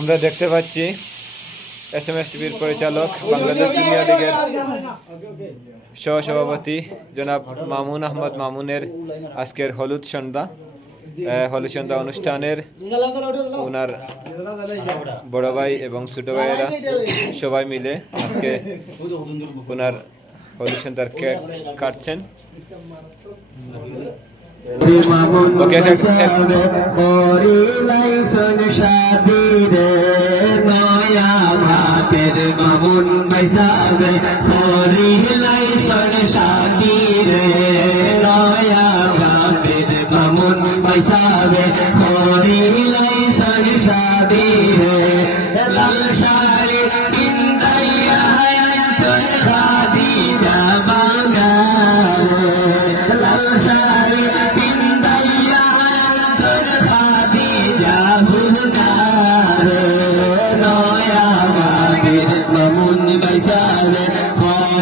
আমরা দেখতে পাচ্ছি এস এম এস টিভির পরিচালক, বাংলাদেশ প্রিমিয়ার লিগের সহসভাপতি জনাব মামুন আহমদ মামুনের আজকের হলুদ সন্ধ্যা। হলুদ সন্ধ্যা অনুষ্ঠানের ওনার বড় ভাই এবং ছোট ভাইয়েরা সবাই মিলে আজকে ওনার হলুদ সন্ধ্যার কেক কাটছেন ওকে লাইসন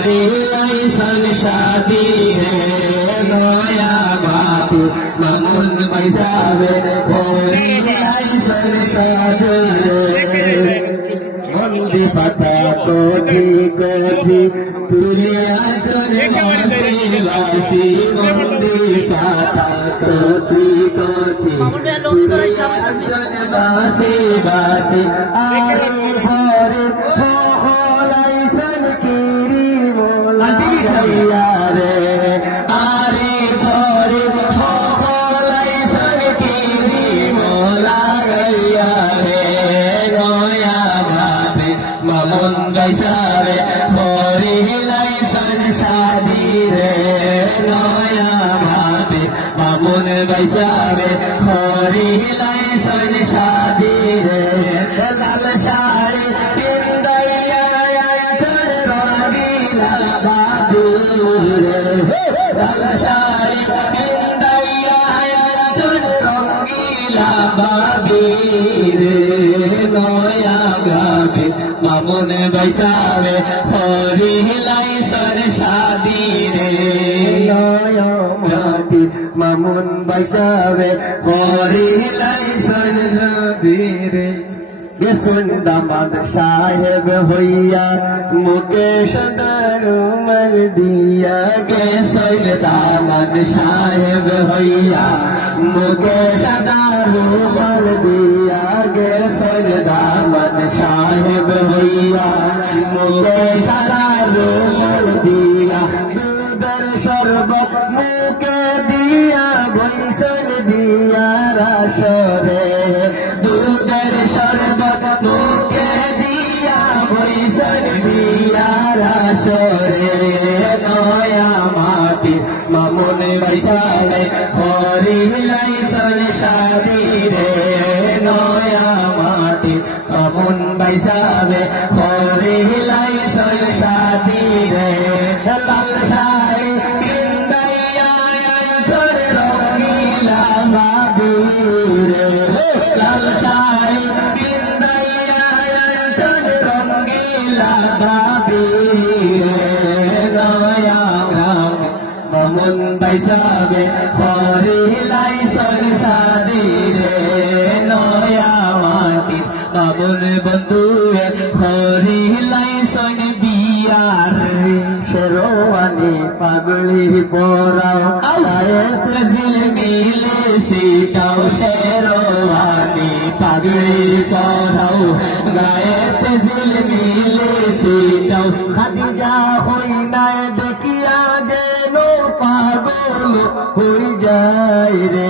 হরি লাইসন শাদি রে নয়া বাবু মামুন বৈসাবে হরি লাইসন শাদি রে মন্দি পাতা কোথি কোথি নয়া ভাবে মামুন গাইসারে হরি লাইসন শাদি রে। নয়া ভাবে মামুন গাইসারে হরি লাইসন শাদি রে। মামুন বৈসাবে হরি লাইসন শাদি রে। মাটি মামুন বৈসাবে হরি লাইসন শাদি রে। গেছুন দামাদ সাহেব হইয়া মুকেশ দারুমাল দিয়া। গেছুন দামাদ সাহেব হইয়া মুকেশ দারুমাল বৈশন দিয়া দুধের শরবত মুখে দিয়া বৈশন দিয়া রাসরে নয়া মাটি মামুন বৈশালে হরি লাইসন শাদি নয়া মাটি মামুন বৈশালে হরি লাইসন মামুন বৈশাবে হরি লাইসন শাদি রে নয়া মাটি বন্ধু হরি লাইসন বিয়ার শেরওয়ানি পাগলি পরাও। আয়াত দিল মিলে সিটাও শেরওয়ানি পাগলি পরাও। গায়েত দিল মিলে সিটাও। খাদিজা হই না দেখিয়া যায় রে।